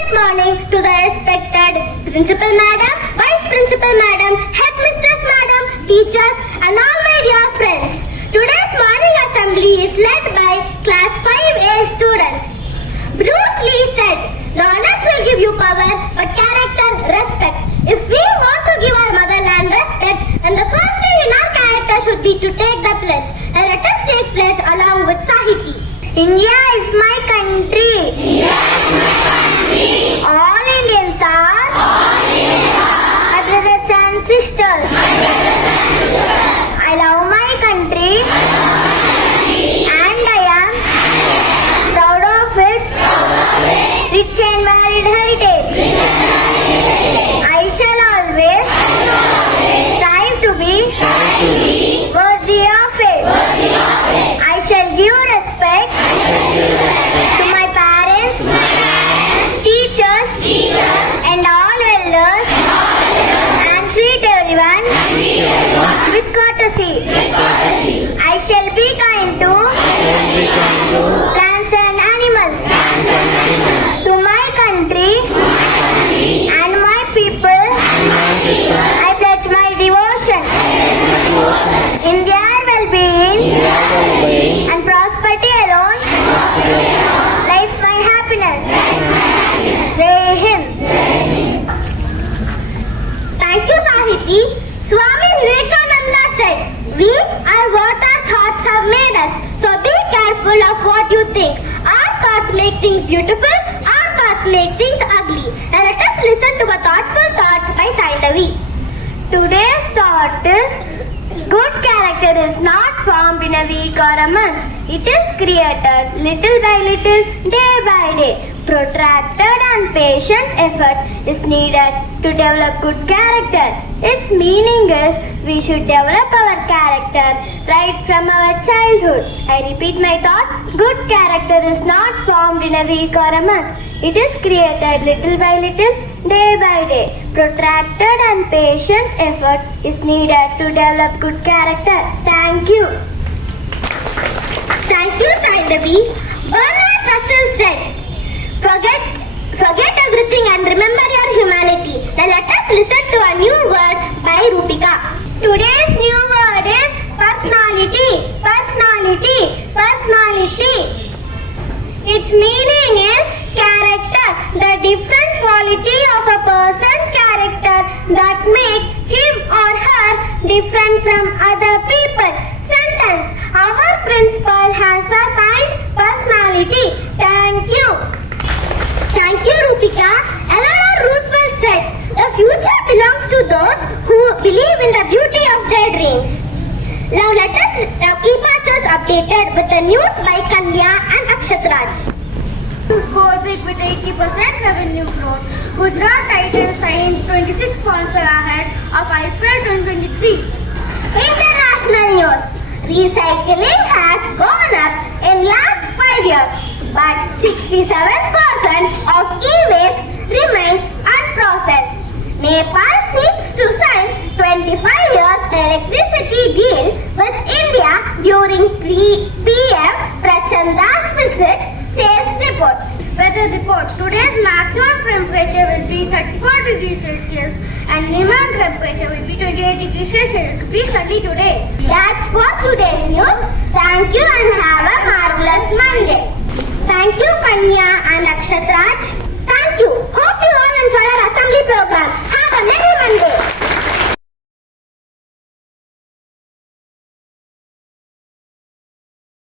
Good morning to the respected Principal Madam, Vice Principal Madam, Headmistress Madam, teachers and all my dear friends. Today's morning assembly is led by Class 5A students. Bruce Lee said, knowledge will give you power, but character, respect. If we want to give our motherland respect, then the first thing in our character should be to take the pledge. And let us take pledge along with Sahiti. India is my country. India is my country. All Indians are my brothers and sisters. I love my country and I am proud of its rich and varied heritage. I shall always strive to be worthy of it. I shall give respect to my parents, teachers, and all elders, and treat everyone with courtesy. I shall be kind to plants and animals. To my country and my people, I pledge my devotion. In their well-being and prosperity alone lies my happiness. Jai Hind. Thank you, Sahiti. Swami Vivekananda said, we are what our thoughts have made us. So be careful of what you think. Our thoughts make things beautiful, our thoughts make things ugly. And let us listen to a thoughtful thought by Saindavi. Today's thought is, good character is not formed in a week or a month. It is created little by little, day by day. Protracted and patient effort is needed to develop good character. Its meaning is we should develop our character right from our childhood. I repeat my thought. Good character is not formed in a week or a month. It is created little by little, day by day. Protracted and patient effort is needed to develop good character. Thank you. Thank you, Saindavi. Bernard Russell said, forget everything and remember your humanity. Now let us listen to a new word by Rupika. Today's new word is personality. Personality. Personality. Its meaning is character, the different quality of a person's character that make him or her different from other people. Sentence. Our principal has a kind personality. Thank you. Thank you, Rupika. Eleanor Roosevelt said, the future belongs to those who believe in the beauty of their dreams. Now let us keep ourselves updated with the news by Kanya and Akshat Raj. Score big with 80% revenue growth. Gujarat Titans signed 26 points ahead of IPL 2023. International news. Recycling has gone up in last 5 years, but 67% of e-waste remains unprocessed. Nepal seeks to sign 25 years electricity deal with India during PM Prachanda's visit, says report. Weather report. Today's maximum temperature will be 34 degrees Celsius and minimum temperature will be 28 degrees Celsius. It will be sunny today. That's for today's news. Thank you and have a marvelous Monday. Thank you, Kanya and Akshat Raj.